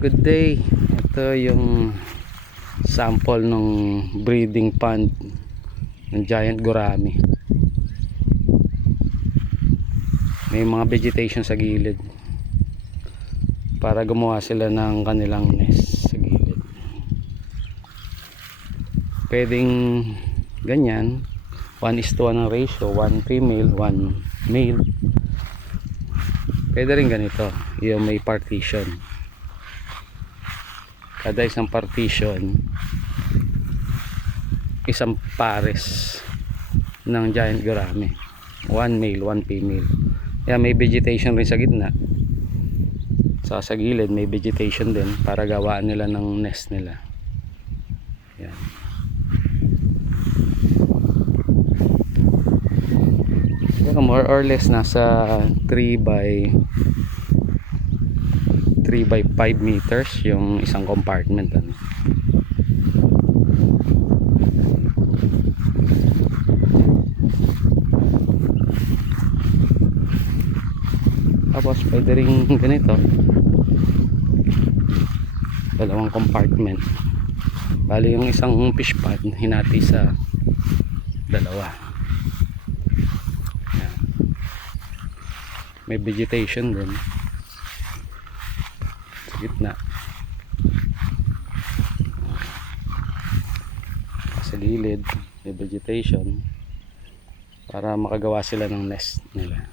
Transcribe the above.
Good day. Ito yung sample ng breeding pond ng giant gourami. May mga vegetation sa gilid para gumawa sila ng kanilang nest sa gilid. Pwedeng ganyan, 1:1 ang ratio, 1 female 1 male. Pwede rin ganito, yung may partition. Kada isang partition, isang pares ng giant gourami, 1 male 1 female. Kaya may vegetation rin sa gitna, sa gilid may vegetation din para gawaan nila ng nest nila. Yan. Pero more or less nasa 3 by 5 meters yung isang compartment, ano. Tapos pwede rin ganito, dalawang compartment. Bali yung isang fish pond hinati sa dalawa. Yan. May vegetation din gitna, sa gilid may vegetation para makagawa sila ng nest nila.